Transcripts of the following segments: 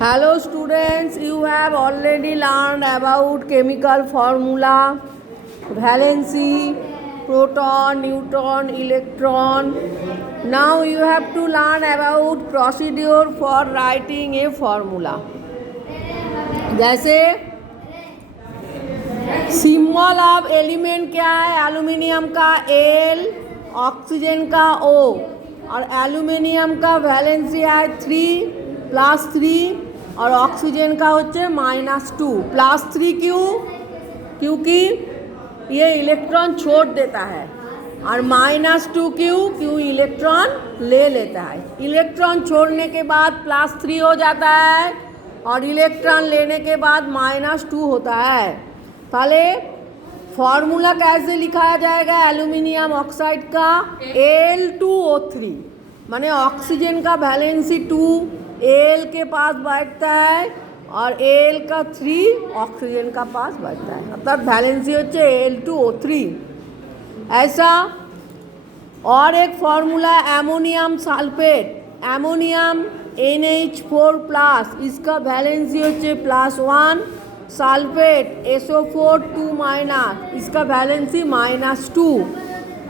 Hello students, you have already learned about chemical formula, valency, proton, neutron, electron. Now you have to learn about procedure for writing a formula. जैसे symbol of element क्या है? Aluminium का L, oxygen का O और aluminium का valency है 3+3 और oxygen का होচ্ছে -2 +3 क्योंकि ये इलेक्ट्रॉन छोड़ देता है और -2 क्यों इलेक्ट्रॉन ले लेता है। इलेक्ट्रॉन छोड़ने के बाद +3 हो जाता है और इलेक्ट्रॉन लेने के बाद -2 होता है। ताले फॉर्मूला कैसे लिखा जाएगा? एल्यूमिनियम ऑक्साइड का Al2O3 माने ऑक्सीजन का वैलेंसी 2 Al के पास बैठता है और Al का 3 ऑक्सीजन का पास बैठता है, अर्थात वैलेंसी होচ্ছে Al2O3। ऐसा और एक formula ammonium sulphate, ammonium NH4+, इसका वैलेंसी होচ্ছে +1, सल्फेट SO4 2-, इसका वैलेंसी -2।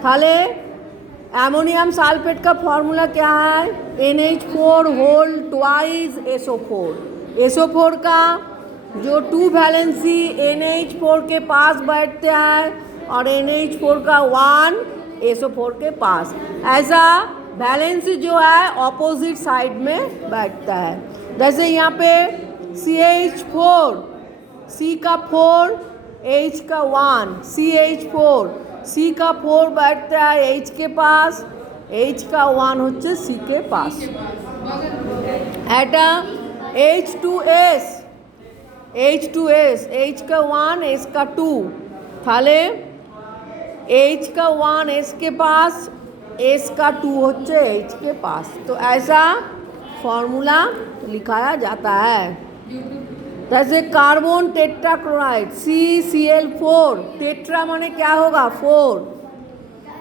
ताहले एमोनियम सल्फेट का फॉर्मूला क्या है? NH4 whole twice SO4। SO4 का जो 2 वैलेंसी NH4 के पास बैठते हैं और NH4 का 1 SO4 के पास, ऐसा वैलेंसी जो है ऑपोजिट साइड में बैठता है। जैसे यहाँ पे CH4, C का 4, H का 1, CH4, C का 4 बैठता है H के पास, H का 1 होচ্ছে C के पास। एटम H2S, H का 1 S का 2, थाले H का 1 S के पास, S का 2 होচ্ছে H के पास। तो ऐसा फॉर्मूला लिखाया जाता है। जैसे कार्बन टेट्राक्लोराइड CCl4, टेट्रा माने क्या होगा? 4।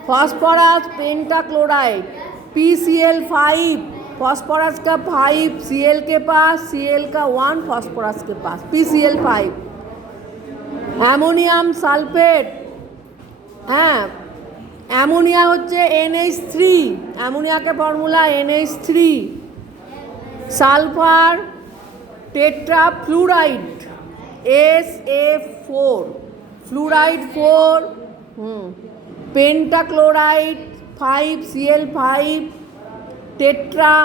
फॉस्फोरस पेंटाक्लोराइड PCl5, फॉस्फोरस का 5 Cl के पास, Cl का 1 फॉस्फोरस के पास, PCl5। অ্যামোনিয়াম সালফেট, হ্যাঁ অ্যামোনিয়া হচ্ছে NH3, অ্যামোনিয়াকে formula NH3। Sulphur tetrafluoride SA4, fluoride 4, pentachloride 5 Cl5, tetra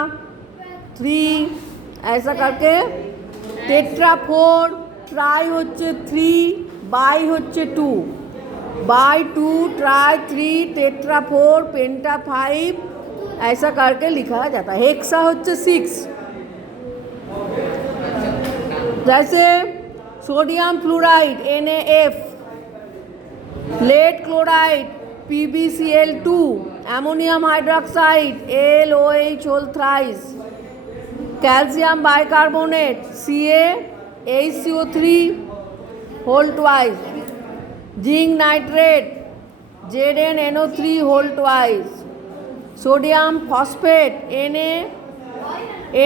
3, ऐसा करके टेट्रा 4, ट्राई होচ্ছে 3, बाई होচ্ছে 2, बाई 2 ट्राई 3, टेट्रा 4, पेंटा 5, ऐसा करके लिखा जाता है। हेक्सा होচ্ছে 6। जैसे sodium fluoride NaF, lead chloride PbCl2, ammonium hydroxide AlOH whole thrice, calcium bicarbonate CaHCO3 whole twice, zinc nitrate ZnNO3 whole twice, sodium phosphate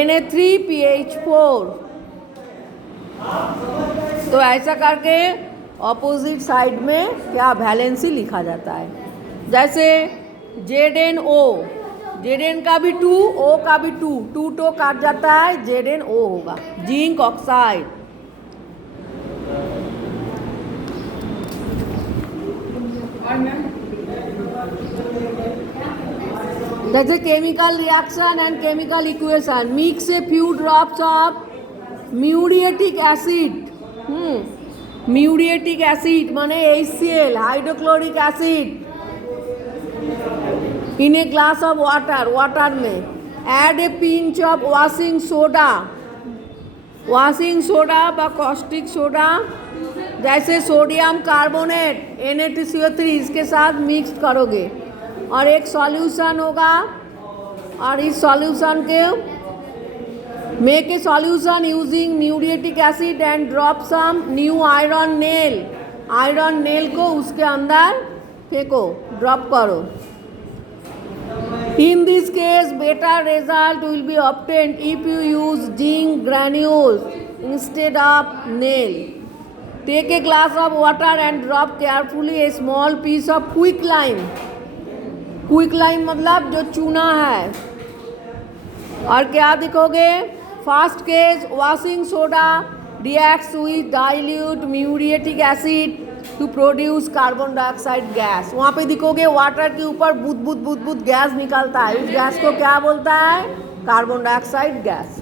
Na3PH4। तो ऐसा करके ऑपोजिट साइड में क्या वैलेंसी लिखा जाता है। जैसे ZnO, Zn का भी 2, O का भी 2, 2 तो काट जाता है, ZnO होगा, जिंक ऑक्साइड। जैसे chemical reaction and chemical equation, mix a few drops of muriatic acid, muriatic acid माने HCl, hydrochloric acid, in a glass of water, water में add a pinch of washing soda, washing soda व caustic soda, जैसे sodium carbonate Na2CO3, इसके साथ mix करोगे और एक solution होगा और इस सॉल्यूशन के make a solution using muriatic acid and drop some new iron nail, iron nail को उसके अंदर फेंको, ड्रॉप करो। In this case, better result will be obtained if you use zinc granules instead of nail. Take a glass of water and drop carefully a small piece of quicklime. Quicklime मतलब जो चूना है. और क्या दिखोगे? First case, washing soda reacts with dilute muriatic acid to produce carbon dioxide gas. वहाँ पे दिखोगे water के ऊपर बुद बुद बुद बुद गैस निकलता है. उस गैस को क्या बोलता है? Carbon dioxide gas.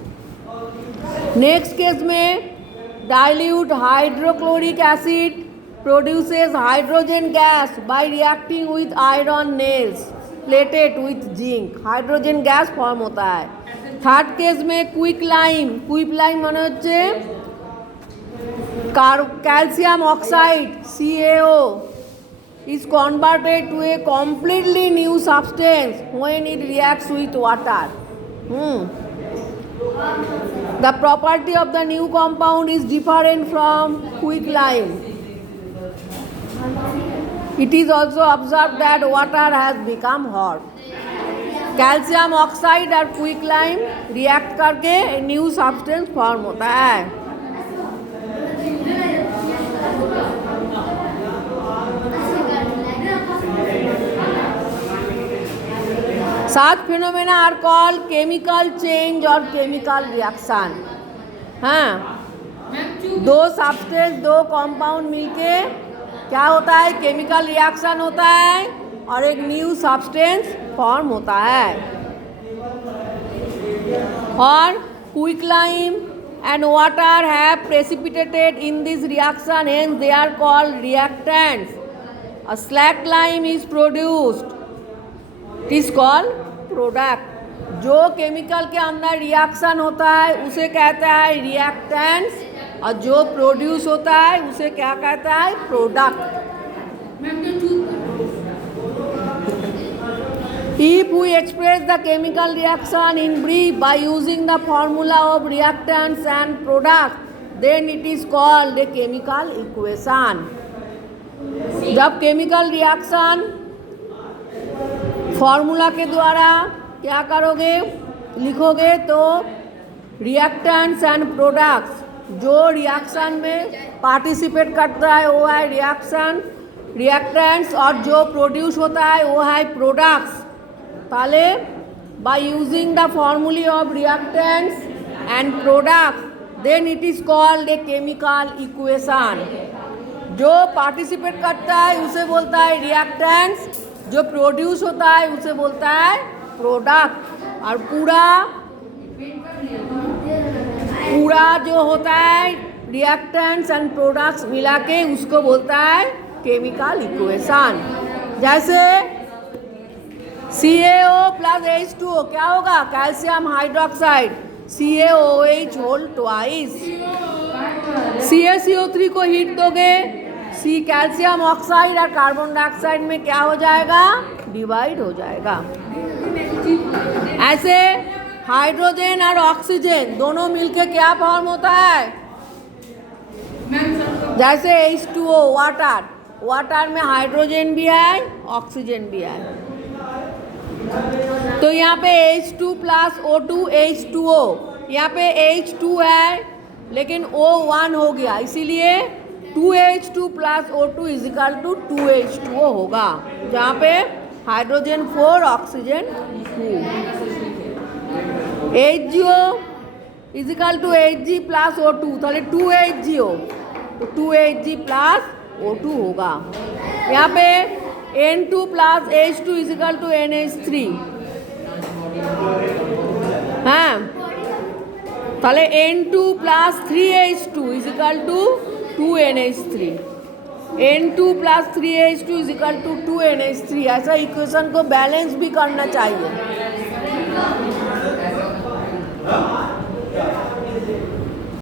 Next case में dilute hydrochloric acid produces hydrogen gas by reacting with iron nails plated with zinc. Hydrogen gas form होता है. थर्ड केस में क्विकलाइम. क्विकलाइम माने হচ্ছে calcium oxide CaO is converted to a completely new substance when it reacts with water. The property of the new compound is different from quicklime. It is also observed that water has become hot. Calcium oxide और quicklime react करके new substance form होता है. Such phenomena are called chemical change or chemical reaction. हाँ, दो substance दो compound मिलके क्या होता है? केमिकल रिएक्शन होता है और एक न्यू सब्सटेंस फॉर्म होता है. और quicklime and water have precipitated in this reaction, hence they are called reactants. A slack-lime is produced. It is called product. जो केमिकल के अंदर रिएक्शन होता है उसे कहता है रिएक्टेंट्स और जो प्रोड्यूस होता है उसे क्या कहता है? Product. If we express the chemical reaction in brief by using the formula of reactants and products, then it is called a chemical equation. जब केमिकल रिएक्शन फॉर्मूला के द्वारा क्या करोगे? लिखोगे तो रिएक्टेंट्स एंड प्रोडक्ट्स, जो रिएक्शन में participate करता है वो है रिएक्शन रिएक्टेंट्स और जो प्रोड्यूस होता है वो है प्रोडक्ट्स. ताले by using the formulae of reactants and products, then it is called a chemical equation. जो पार्टिसिपेट करता है उसे बोलता है रिएक्टेंट्स, जो प्रोड्यूस होता है उसे बोलता है प्रोडक्ट, और पूरा जो होता है रिएक्टेंट्स एंड प्रोडक्ट्स मिला के उसको बोलता है केमिकल इक्वेशन. जैसे CaO प्लस H2O क्या होगा? Calcium hydroxide CaOH whole twice. CaCO3 को हीट दोगे, C कैल्शियम ऑक्साइड और कार्बन डाइऑक्साइड में क्या हो जाएगा? डिवाइड हो जाएगा. ऐसे हाइड्रोजन और ऑक्सीजन दोनों मिलके क्या फॉर्म होता है? जैसे H2O वाटर, वाटर में हाइड्रोजन भी है ऑक्सीजन भी है. तो यहाँ पे H2 प्लस O2 H2O, यहाँ पे H2 है लेकिन O1 हो गया, इसीलिए 2H2 plus O2 is equal to 2H2O होगा, जहाँ पे hydrogen 4 oxygen 2. HGO is equal to Hg plus O2, ताहले 2HGO, तो 2Hg प्लस O2 होगा. यहाँ पे N2 plus H2 is equal to NH3. हाँ, ताहले N2 plus 3H2 is equal to 2NH3. N2 plus 3H2 is equal to 2NH3. ऐसा equation को balance भी करना चाहिए.